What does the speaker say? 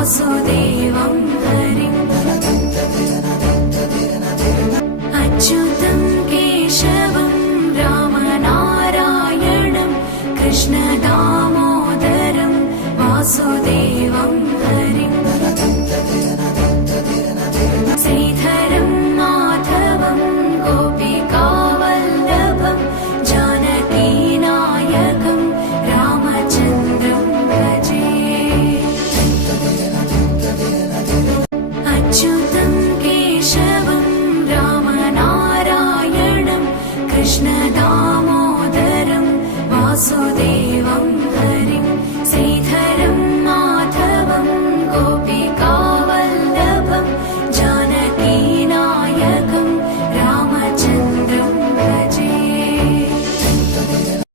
वासुदेवं हरिम् अच्युतं केशवं रामनारायणं कृष्णदामोदरं वासुदेवं हरिम् श्रीधरं माधवं गोपिकावल्लभं जानकीनायकं रामचन्द्रं भजे अच्युतं केशवं रामनारायणं कृष्णदामोदरं वासुदेवं